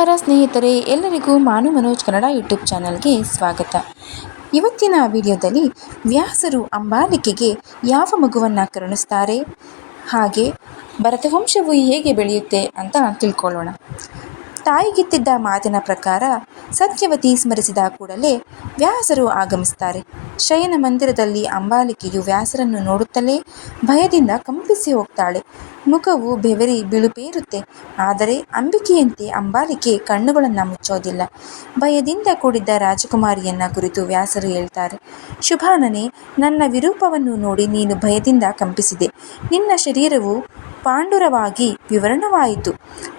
ನಮಸ್ಕಾರ ಸ್ನೇಹಿತರೆ, ಎಲ್ಲರಿಗೂ ಮಾನು ಮನೋಜ್ ಕನ್ನಡ ಯೂಟ್ಯೂಬ್ ಚಾನಲ್ಗೆ ಸ್ವಾಗತ. ಇವತ್ತಿನ ವಿಡಿಯೋದಲ್ಲಿ ವ್ಯಾಸರು ಅಂಬಾಲಿಕೆಗೆ ಯಾವ ಮಗುವನ್ನು ಕರುಣಿಸ್ತಾರೆ? ಹಾಗೆ ಭರತವಂಶವು ಹೇಗೆ ಬೆಳೆಯುತ್ತೆ ಅಂತ ತಿಳ್ಕೊಳ್ಳೋಣ. ತಾಯಿಗಿತ್ತಿದ್ದ ಮಾತಿನ ಪ್ರಕಾರ ಸತ್ಯವತಿ ಸ್ಮರಿಸಿದ ಕೂಡಲೇ ವ್ಯಾಸರು ಆಗಮಿಸ್ತಾರೆ ಶಯನ ಮಂದಿರದಲ್ಲಿ ಅಂಬಾಲಿಕೆಯು ವ್ಯಾಸರನ್ನು ನೋಡುತ್ತಲೇ ಭಯದಿಂದ ಕಂಪಿಸಿ ಹೋಗ್ತಾಳೆ. ಮುಖವು ಬೆವರಿ ಬಿಳುಪೇರುತ್ತೆ ಆದರೆ ಅಂಬಿಕೆಯಂತೆ ಅಂಬಾಲಿಕೆ ಕಣ್ಣುಗಳನ್ನು ಮುಚ್ಚೋದಿಲ್ಲ. ಭಯದಿಂದ ಕೂಡಿದ್ದ ರಾಜಕುಮಾರಿಯನ್ನ ಕುರಿತು ವ್ಯಾಸರು ಹೇಳ್ತಾರೆ, ಶುಭಾನನೆ, ನನ್ನ ವಿರೂಪವನ್ನು ನೋಡಿ ನೀನು ಭಯದಿಂದ ಕಂಪಿಸಿದೆ. ನಿನ್ನ ಶರೀರವು ಪಾಂಡುರವಾಗಿ ವಿವರಣವಾಯಿತು.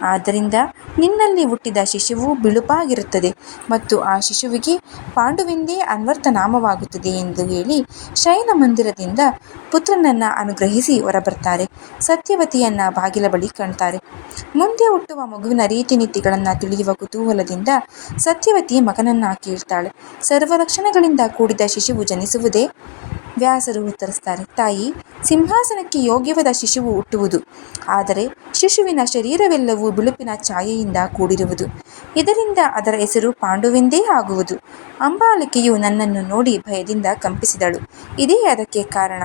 ಆದ್ದರಿಂದ ನಿನ್ನಲ್ಲಿ ಹುಟ್ಟಿದ ಶಿಶುವು ಬಿಳುಪಾಗಿರುತ್ತದೆ ಮತ್ತು ಆ ಶಿಶುವಿಗೆ ಪಾಂಡುವೆಂದೇ ಅನ್ವರ್ಥನಾಮವಾಗುತ್ತದೆ ಎಂದು ಹೇಳಿ ಶಯನ ಮಂದಿರದಿಂದ ಪುತ್ರನನ್ನು ಅನುಗ್ರಹಿಸಿ ಹೊರಬರ್ತಾರೆ. ಸತ್ಯವತಿಯನ್ನ ಬಾಗಿಲ ಬಳಿ ಕಾಣ್ತಾರೆ. ಮುಂದೆ ಹುಟ್ಟುವ ಮಗುವಿನ ರೀತಿ ನೀತಿಗಳನ್ನು ತಿಳಿಯುವ ಕುತೂಹಲದಿಂದ ಸತ್ಯವತಿ ಮಗನನ್ನ ಕೇಳ್ತಾಳೆ ಸರ್ವಲಕ್ಷಣಗಳಿಂದ ಕೂಡಿದ ಶಿಶುವು ಜನಿಸುವುದೇ ವ್ಯಾಸರು ಉತ್ತರಿಸ್ತಾರೆ. ತಾಯಿ, ಸಿಂಹಾಸನಕ್ಕೆ ಯೋಗ್ಯವಾದ ಶಿಶುವು ಹುಟ್ಟುವುದು. ಆದರೆ ಶಿಶುವಿನ ಶರೀರವೆಲ್ಲವೂ ಬಿಳುಪಿನ ಛಾಯೆಯಿಂದ ಕೂಡಿರುವುದು. ಇದರಿಂದ ಅದರ ಹೆಸರು ಪಾಂಡುವೆಂದೇ ಆಗುವುದು. ಅಂಬಾಲಿಕೆಯು ನನ್ನನ್ನು ನೋಡಿ ಭಯದಿಂದ ಕಂಪಿಸಿದಳು. ಇದೇ ಅದಕ್ಕೆ ಕಾರಣ.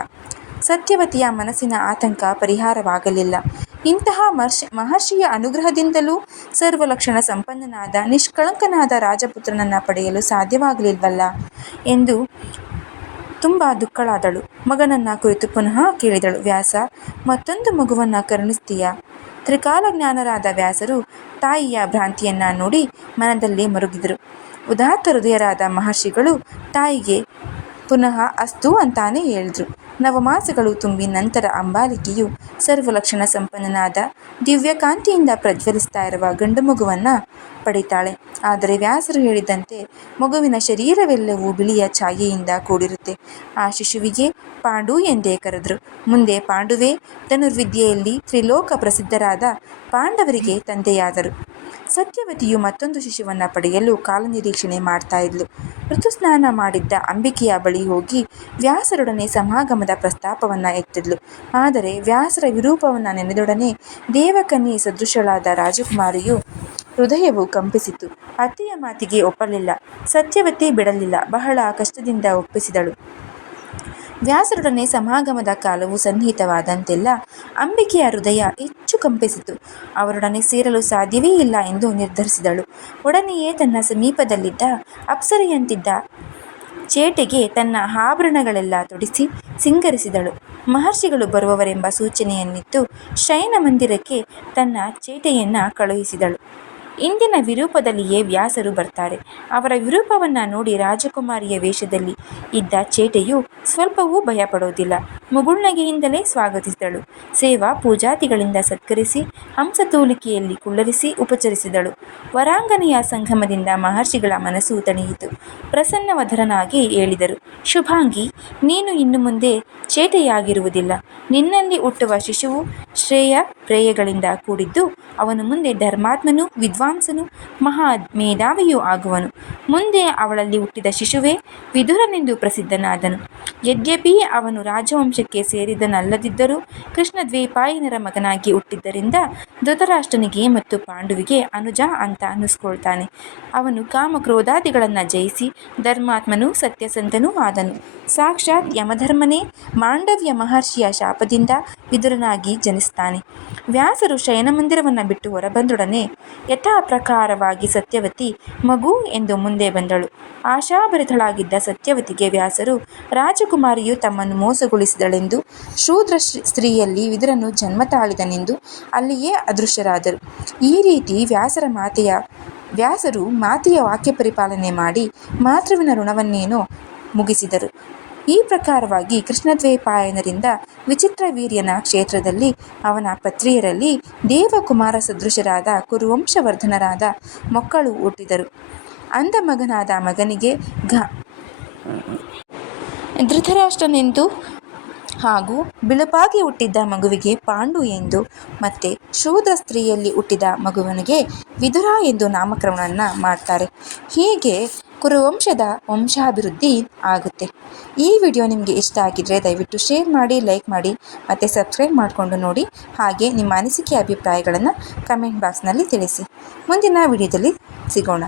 ಸತ್ಯವತಿಯ ಮನಸ್ಸಿನ ಆತಂಕ ಪರಿಹಾರವಾಗಲಿಲ್ಲ. ಇಂತಹ ಮಹರ್ಷಿಯ ಅನುಗ್ರಹದಿಂದಲೂ ಸರ್ವಲಕ್ಷಣ ಸಂಪನ್ನನಾದ ನಿಷ್ಕಳಂಕನಾದ ರಾಜಪುತ್ರನನ್ನು ಪಡೆಯಲು ಸಾಧ್ಯವಾಗಲಿಲ್ವಲ್ಲ? ಎಂದು ತುಂಬ ದುಃಖಳಾದಳು. ಮಗನನ್ನ ಕುರಿತು ಪುನಃ ಕೇಳಿದಳು ವ್ಯಾಸ, ಮತ್ತೊಂದು ಮಗುವನ್ನು ಕರುಣಿಸ್ತೀಯಾ? ತ್ರಿಕಾಲ ಜ್ಞಾನರಾದ ವ್ಯಾಸರು ತಾಯಿಯ ಭ್ರಾಂತಿಯನ್ನ ನೋಡಿ ಮನದಲ್ಲೇ ಮರುಗಿದರು. ಉದಾತ್ತ ಹೃದಯರಾದ ಮಹರ್ಷಿಗಳು ತಾಯಿಗೆ ಪುನಃ ಅಸ್ತು ಅಂತಾನೆ ಹೇಳಿದ್ರು. ನವಮಾಸಗಳು ತುಂಬಿ ನಂತರ ಅಂಬಾಲಿಕೆಯು ಸರ್ವಲಕ್ಷಣ ಸಂಪನ್ನನಾದ ದಿವ್ಯಕಾಂತಿಯಿಂದ ಪ್ರಜ್ವಲಿಸ್ತಾ ಇರುವ ಗಂಡು ಮಗುವನ್ನು ಪಡಿತಾಳೆ. ಆದರೆ ವ್ಯಾಸರು ಹೇಳಿದಂತೆ ಮಗುವಿನ ಶರೀರವೆಲ್ಲವೂ ಬಿಳಿಯ ಛಾಯೆಯಿಂದ ಕೂಡಿರುತ್ತೆ. ಆ ಶಿಶುವಿಗೆ ಪಾಂಡು ಎಂದೇ ಕರೆದರು. ಮುಂದೆ ಪಾಂಡುವೆ ಧನುರ್ವಿದ್ಯೆಯಲ್ಲಿ ತ್ರಿಲೋಕ ಪ್ರಸಿದ್ಧರಾದ ಪಾಂಡವರಿಗೆ ತಂದೆಯಾದರು. ಸತ್ಯವತಿಯು ಮತ್ತೊಂದು ಶಿಶುವನ್ನು ಪಡೆಯಲು ಕಾಲನಿರೀಕ್ಷಣೆ ಮಾಡ್ತಾ ಇದ್ಲು. ಋತುಸ್ನಾನ ಮಾಡಿದ್ದ ಅಂಬಿಕೆಯ ಬಳಿ ಹೋಗಿ ವ್ಯಾಸರೊಡನೆ ಸಮಾಗಮದ ಪ್ರಸ್ತಾಪವನ್ನು ಎತ್ತಿದ್ಲು. ಆದರೆ ವ್ಯಾಸರ ವಿರೂಪವನ್ನು ನೆನೆದೊಡನೆ ದೇವಕನ್ಯೆ ಸದೃಶಳಾದ ರಾಜಕುಮಾರಿಯು ಹೃದಯವು ಕಂಪಿಸಿತು ಅತ್ತೆಯ ಮಾತಿಗೆ ಒಪ್ಪಲಿಲ್ಲ. ಸತ್ಯವತಿ ಬಿಡಲಿಲ್ಲ. ಬಹಳ ಕಷ್ಟದಿಂದ ಒಪ್ಪಿಸಿದಳು. ವ್ಯಾಸರೊಡನೆ ಸಮಾಗಮದ ಕಾಲವು ಸನ್ನಿಹಿತವಾದಂತೆಲ್ಲ ಅಂಬಿಕೆಯ ಹೃದಯ ಹೆಚ್ಚು ಕಂಪಿಸಿತು. ಅವರೊಡನೆ ಸೇರಲು ಸಾಧ್ಯವೇ ಇಲ್ಲ ಎಂದು ನಿರ್ಧರಿಸಿದಳು. ಒಡನೆಯೇ ತನ್ನ ಸಮೀಪದಲ್ಲಿದ್ದ ಅಪ್ಸರೆಯಂತಿದ್ದ ಚೇಟೆಗೆ ತನ್ನ ಆಭರಣಗಳೆಲ್ಲ ತೊಡಿಸಿ ಸಿಂಗರಿಸಿದಳು. ಮಹರ್ಷಿಗಳು ಬರುವವರೆಂಬ ಸೂಚನೆಯನ್ನಿತ್ತು ಶಯನ ಮಂದಿರಕ್ಕೆ ತನ್ನ ಚೇಟೆಯನ್ನು ಕಳುಹಿಸಿದಳು. ಇಂದಿನ ವಿರೂಪದಲ್ಲಿಯೇ ವ್ಯಾಸರು ಬರ್ತಾರೆ. ಅವರ ವಿರೂಪವನ್ನು ನೋಡಿ ರಾಜಕುಮಾರಿಯ ವೇಷದಲ್ಲಿ ಇದ್ದ ಚೇಟೆಯು ಸ್ವಲ್ಪವೂ ಭಯಪಡೋದಿಲ್ಲ. ಮುಗುಳ್ನಗೆಯಿಂದಲೇ ಸ್ವಾಗತಿಸಿದಳು. ಸೇವಾ ಪೂಜಾತಿಗಳಿಂದ ಸತ್ಕರಿಸಿ ಹಂಸತೂಲಿಕೆಯಲ್ಲಿ ಕುಳ್ಳರಿಸಿ ಉಪಚರಿಸಿದಳು. ವರಾಂಗನೆಯ ಸಂಗಮದಿಂದ ಮಹರ್ಷಿಗಳ ಮನಸ್ಸು ತಣಿಯಿತು. ಪ್ರಸನ್ನವಧರನಾಗಿ ಹೇಳಿದರು, ಶುಭಾಂಗಿ, ನೀನು ಇನ್ನು ಮುಂದೆ ಚೇಟೆಯಾಗಿರುವುದಿಲ್ಲ. ನಿನ್ನಲ್ಲಿ ಹುಟ್ಟುವ ಶಿಶುವು ಶ್ರೇಯ ಪ್ರೇಯಗಳಿಂದ ಕೂಡಿದ್ದು, ಅವನು ಮುಂದೆ ಧರ್ಮಾತ್ಮನು ವಿದ್ವಾಂಸನು ಮಹಾ ಮೇಧಾವಿಯೂ ಆಗುವನು. ಮುಂದೆ ಅವಳಲ್ಲಿ ಹುಟ್ಟಿದ ಶಿಶುವೇ ವಿದುರನೆಂದು ಪ್ರಸಿದ್ಧನಾದನು. ಯದ್ಯಪಿ ಅವನು ರಾಜವಂಶಕ್ಕೆ ಸೇರಿದನಲ್ಲದಿದ್ದರೂ ಕೃಷ್ಣ ದ್ವೀಪಾಯಿನರ ಮಗನಾಗಿ ಹುಟ್ಟಿದ್ದರಿಂದ ಧೃತರಾಷ್ಟ್ರನಿಗೆ ಮತ್ತು ಪಾಂಡುವಿಗೆ ಅನುಜ ಅಂತ ಅನ್ನಿಸ್ಕೊಳ್ತಾನೆ. ಅವನು ಕಾಮಕ್ರೋಧಾದಿಗಳನ್ನು ಜಯಿಸಿ ಧರ್ಮಾತ್ಮನೂ ಸತ್ಯಸಂತನೂ ಆದನು. ಸಾಕ್ಷಾತ್ ಯಮಧರ್ಮನೇ ಮಾಂಡವ್ಯ ಮಹರ್ಷಿಯ ಶಾಪದಿಂದ ವಿದುರನಾಗಿ ಜನಿಸ್ತಾನೆ. ವ್ಯಾಸರು ಶಯನ ಮಂದಿರವನ್ನು ಬಿಟ್ಟು ಹೊರಬಂದೊಡನೆ ಯಥಾ ಪ್ರಕಾರವಾಗಿ ಸತ್ಯವತಿ ಮಗು ಎಂದು ಮುಂದೆ ಬಂದಳು. ಆಶಾಭರಿತಳಾಗಿದ್ದ ಸತ್ಯವತಿಗೆ ವ್ಯಾಸರು ರಾಜಕುಮಾರಿಯು ತಮ್ಮನ್ನು ಮೋಸಗೊಳಿಸಿದಳೆಂದು ಶೂದ್ರ ಸ್ತ್ರೀಯಲ್ಲಿ ವಿದುರನು ಜನ್ಮ ತಾಳಿದನೆಂದು ಅಲ್ಲಿಯೇ ಅದೃಶ್ಯರಾದರು. ಈ ರೀತಿ ವ್ಯಾಸರ ಮಾತೆಯ ವ್ಯಾಸರು ಮಾತೆಯ ವಾಕ್ಯ ಪರಿಪಾಲನೆ ಮಾಡಿ ಮಾತೃವಿನ ಋಣವನ್ನೇನೋ ಮುಗಿಸಿದರು. ಈ ಪ್ರಕಾರವಾಗಿ ಕೃಷ್ಣದ್ವೈಪಾಯನರಿಂದ ವಿಚಿತ್ರವೀರ್ಯನ ಕ್ಷೇತ್ರದಲ್ಲಿ ಅವನ ಪತ್ರಿಯರಲ್ಲಿ ದೇವಕುಮಾರ ಸದೃಶರಾದ ಕುರುವಂಶವರ್ಧನರಾದ ಮಕ್ಕಳು ಹುಟ್ಟಿದರು. ಅಂದ ಮಗನಾದ ಮಗನಿಗೆ ಘ ಧೃತರಾಷ್ಟ್ರನೆಂದು ಹಾಗೂ ಬಿಳುಪಾಗಿ ಹುಟ್ಟಿದ್ದ ಮಗುವಿಗೆ ಪಾಂಡು ಎಂದು ಮತ್ತೆ ಶೂದ್ರ ಸ್ತ್ರೀಯಲ್ಲಿ ಹುಟ್ಟಿದ ಮಗುವನಿಗೆ ವಿದುರ ಎಂದು ನಾಮಕರಣವನ್ನು ಮಾಡ್ತಾರೆ. ಹೀಗೆ ಕುರುವಂಶದ ವಂಶಾಭಿವೃದ್ಧಿ ಆಗುತ್ತೆ. ಈ ವಿಡಿಯೋ ನಿಮಗೆ ಇಷ್ಟ ಆಗಿದ್ದರೆ ದಯವಿಟ್ಟು ಶೇರ್ ಮಾಡಿ, ಲೈಕ್ ಮಾಡಿ, ಮತ್ತು ಸಬ್ಸ್ಕ್ರೈಬ್ ಮಾಡಿಕೊಂಡು ನೋಡಿ. ಹಾಗೆ ನಿಮ್ಮ ಅನಿಸಿಕೆ, ಅಭಿಪ್ರಾಯಗಳನ್ನು ಕಮೆಂಟ್ ಬಾಕ್ಸ್ನಲ್ಲಿ ತಿಳಿಸಿ. ಮುಂದಿನ ವಿಡಿಯೋದಲ್ಲಿ ಸಿಗೋಣ.